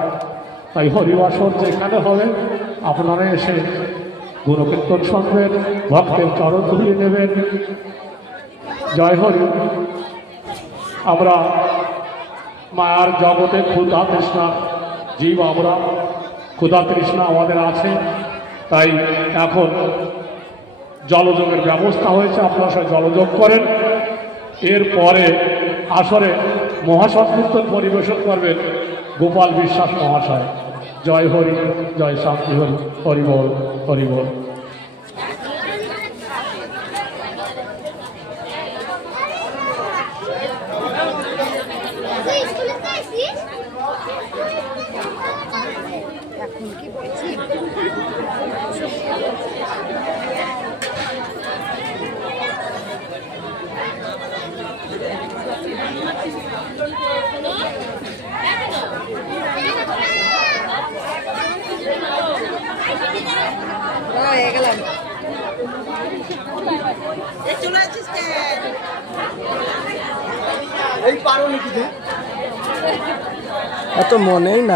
তাই হরিবাসর যেখানে হবে আপনারা এসে গুণকীর্তন শুনবেন, ভক্তের চরণ ধুলি নেবেন। জয় হরি। আমরা মায়ার জগতে ক্ষুধা তৃষ্ণা জীব, আমরা ক্ষুধা তৃষ্ণা আমাদের আছে। তাই এখন জলযোগের ব্যবস্থা হয়েছে, আপনারা সবাই জলযোগ করেন। এরপরে আসরে মহাসংকীর্তন পরিবেশন করবেন গোপাল বিশ্বাস মহাশয়। জয় হরি, জয় শান্তি হরি, হরি বল, হরি বল। এখন কি বলছি? হয়ে গেলাম। এত মনেই না।